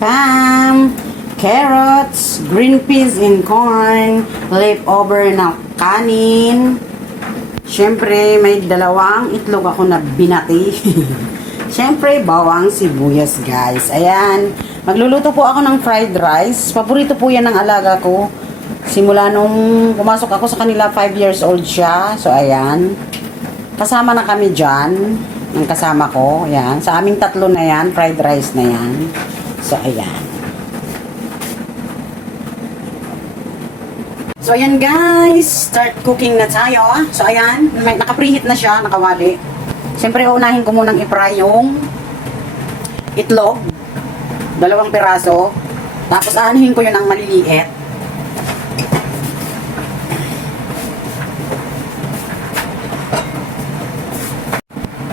spam, carrots, green peas and corn, leftover na kanin. Siyempre, may dalawang itlog ako na binati. Siyempre, bawang sibuyas, guys. Ayan. Magluluto po ako ng fried rice. Paborito po yan ng alaga ko. Simula nung pumasok ako sa kanila, 5 years old siya. So, ayan. Kasama na kami dyan. Ang kasama ko. Ayan. Sa aming tatlo na yan, fried rice na yan. So, ayan. So, ayan guys. Start cooking na tayo. So, ayan. Naka-preheat na siya. Nakawali. Siyempre, unahin ko munang i-fry yung itlog. 2 piraso. Tapos, aanihin ko yun ng maliliit.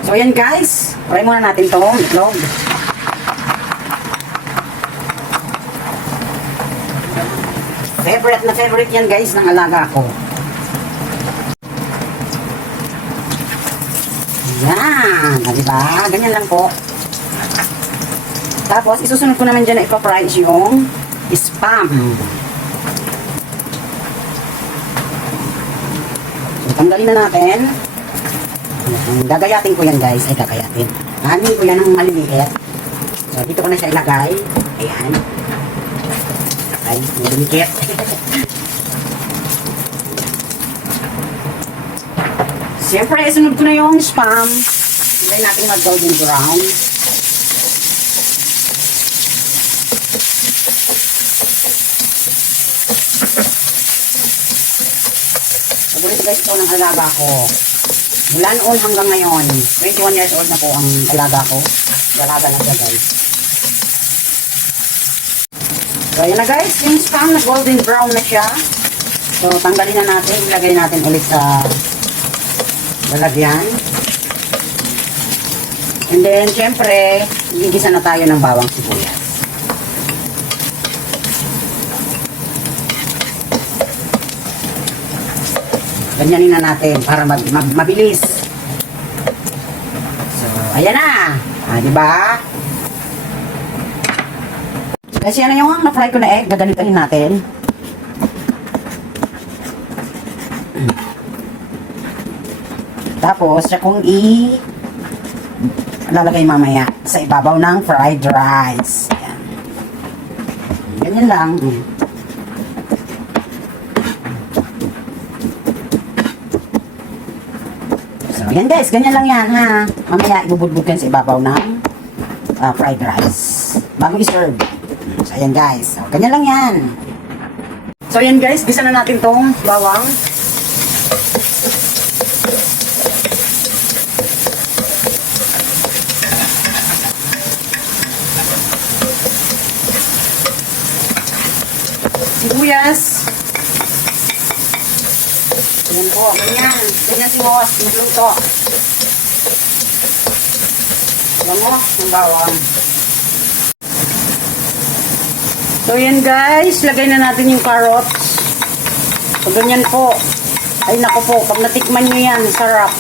So, ayan guys. Fry muna natin itong itlog. Favorite na favorite yan guys ng alaga ko. Yan. Diba? Ganyan lang po. Tapos, isusunod ko naman dyan na ipa-fry yung spam. So, tanggalin na natin. Gagayatin ko yan guys. Ay, gagayatin. Hanin ko yan ng maliliit. So, dito ko na siya ilagay. Ayan. Ay, lumikit. Siyempre, sunod ko na yung spam. Hintay natin mag-golden brown. Paborito guys ito ng alaga ko. Mula noon hanggang ngayon. 21 years old na po ang alaga ko. Alaga na siya guys. So, ayan na guys. Yung spam na golden brown na siya. So, tanggalin na natin. Ilagay natin ulit sa lalagyan. And then, syempre, gigisa na tayo ng bawang sibuyas. Ganyanin na natin para mabilis. So, ayan na. Diba? Kasi ano yung na-fry ko na egg, gaganitahin natin. Tapos, siya kong lalagay mamaya sa ibabaw ng fried rice. Ayan. Ganyan lang. So, ayan guys, ganyan lang yan ha. Mamaya ibubudbud sa ibabaw ng fried rice. Bago i-serve. So, ayan guys. So, ganyan lang yan. So, ayan guys, gisa na natin tong bawang. Sibuyas. Ayan po, ganyan. Ganyan si Hoss, magluto. Alam mo, yung bawang. So, yan guys. Lagay na natin yung carrots. So, ganyan po. Ay, naku po. Pag natikman nyo yan, sarap.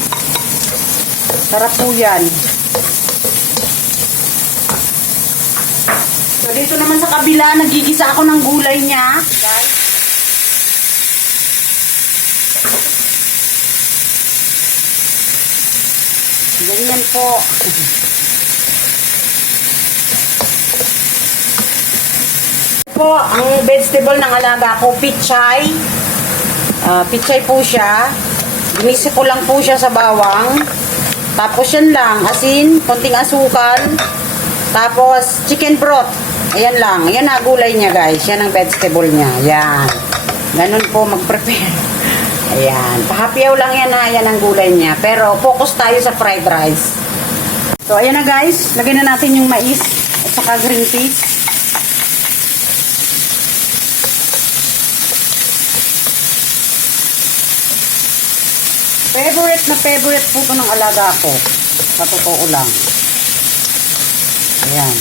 Sarap po yan. So, dito naman sa kabila, nagigisa ako ng gulay niya. Guys. Ganyan po. Po, ang vegetable ng alaga ko, pichay. Pichay po siya. Ginisi ko lang po siya sa bawang. Tapos yan lang, asin, konting asukal. Tapos chicken broth. Ayan lang. Ayan na gulay niya guys. Yan ang vegetable niya. Ayan. Ganun po mag-prepare. Ayan. Pahapiyaw lang yan ha. Yan ang gulay niya. Pero focus tayo sa fried rice. So ayan na guys. Lagyan na natin yung mais at saka green peas. Favorite po ito ng alaga ko. Sa totoo lang. Ayan.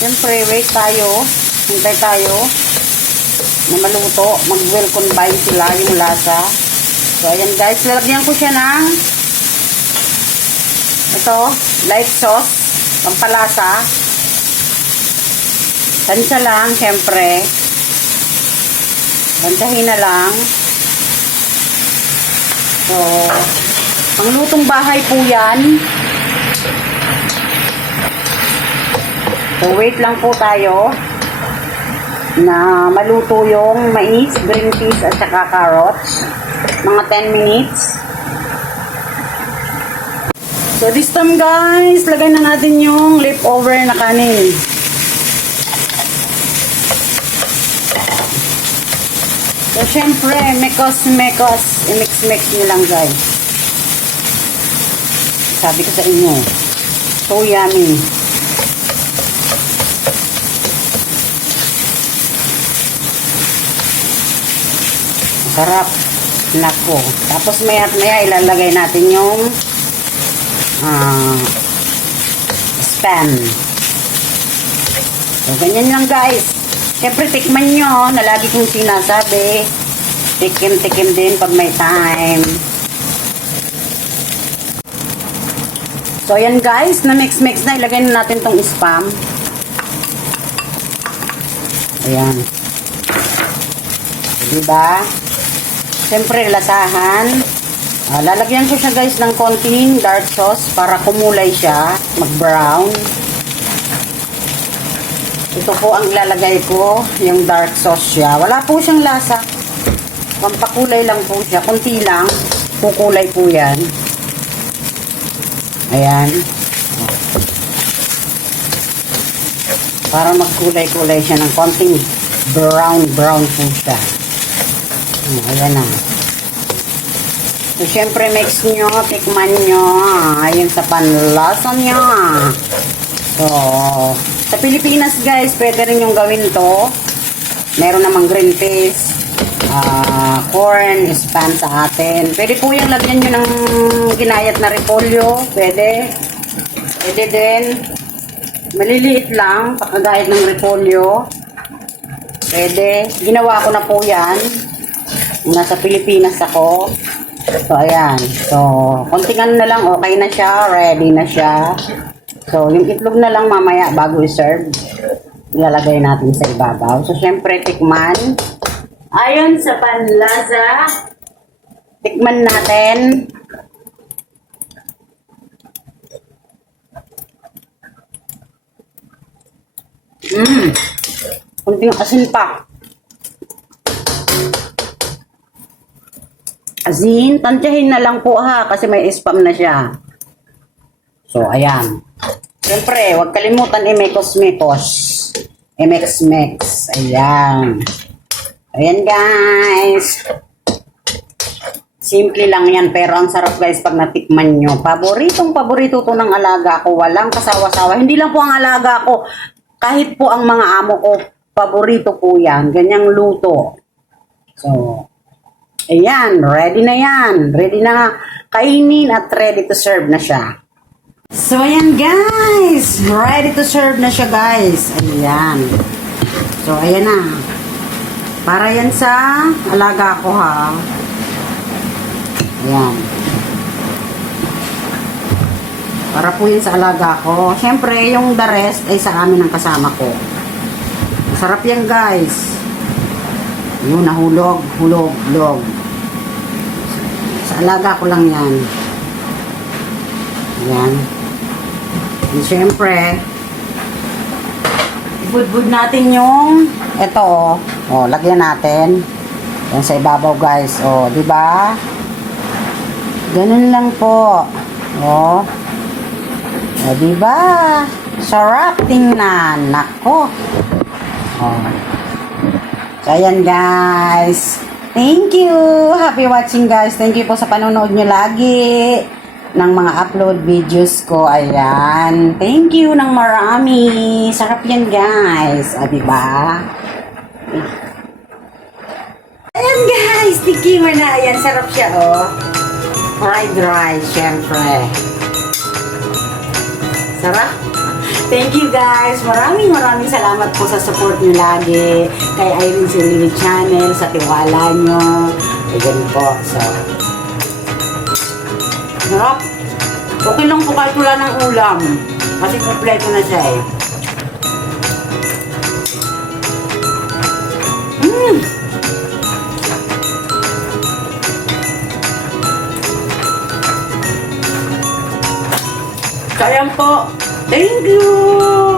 Siyempre, wait tayo. Hintay tayo na maluto. Mag-well combine sila yung lasa. So, ayan guys. Lalagyan ko siya ng ito, light sauce. pampalasa. Tansya lang, syempre. Bantahin na lang. So, ang lutong bahay po yan. So, wait lang po tayo na maluto yung mais, green peas, at saka carrots. Mga 10 minutes. So, this time guys, lagay na natin yung leftover na kanin. So, syempre, mekos. I-mix-mix nyo lang guys. Sabi ko sa inyo, so yummy. Sarap. Nako. Tapos maya ilalagay natin yung spam. So, ganyan lang guys. Siyempre, tikman nyo na lagi kong sinasabi. Tikim-tikim din pag may time. So, ayan guys. Na mix-mix na. Ilagay na natin tong spam. Ayan. Diba? Siyempre, lasahan. Lalagyan ko siya guys ng konting dark sauce para kumulay siya. Mag-brown. Ito po ang ilalagay ko, yung dark sauce siya. Wala po siyang lasa. Pampakulay lang po siya. Kunti lang. Kukulay po yan. Ayan. Para magkulay-kulay siya ng konting brown po siya. Ayan na. So, syempre, mix nyo, tikman nyo. Ayan sa panlasa nyo. So, sa Pilipinas, guys, pwede rin yung gawin to. Meron namang green peas, corn, spam sa atin. Pwede po yung lagyan nyo ng ginayat na repolyo. Pwede. Pwede din. Maliliit lang, pakagayat ng repolyo. Pwede. Ginawa ko na po yan. Nasa Pilipinas ako. So, ayan. So, konting ano na lang, okay na siya. Ready na siya. So, yung itlog na lang mamaya bago i-serve. Ilalagay natin sa ibabaw. So, syempre, tikman. Ayon sa panlasa, tikman natin. Kunting asin pa. Asin, tansyahin na lang po ha, kasi may spam na siya. So, ayan. Siyempre, huwag kalimutan i-mekos-mekos. I-mix-mix. Ayan. Ayan, guys. Simple lang yan, pero ang sarap guys pag natikman nyo. Paborito to ng alaga ko. Walang kasawa-sawa. Hindi lang po ang alaga ko. Kahit po ang mga amo ko, paborito po yan. Ganyang luto. So, ayan, ready na yan. Ready na kainin at ready to serve na siya. So, ayan guys. Ready to serve na siya guys. Ayan. So, ayan na. Para yan sa alaga ko ha. Ayan. Para po yan sa alaga ko. Siyempre, yung the rest ay sa amin ang kasama ko. Masarap yan guys. Yun, nahulog. Hulog. Sa alaga ko lang yan. Ayan. And syempre, ibudbud natin yung ito, lagyan natin. Yan sa ibabaw guys. Di ba? Ganun lang po. Di ba? Sarap tingnan. Nako. So, ayan guys. Thank you. Happy watching guys. Thank you po sa panonood nyo lagi ng mga upload videos ko. Ayan. Thank you ng marami. Sarap yan guys. Diba? Ayan guys. Tiki mo na. Ayan. Sarap siya fried rice. Syempre. Sarap. Thank you guys. Maraming salamat po sa support nyo lagi. Kay Irene Silini Channel. Sa tiwala nyo. Ayan po. So, sarap. Okay lang po kahit wala ng ulam. Kasi kompleto na siya eh. Mm. Sayang po. Thank you!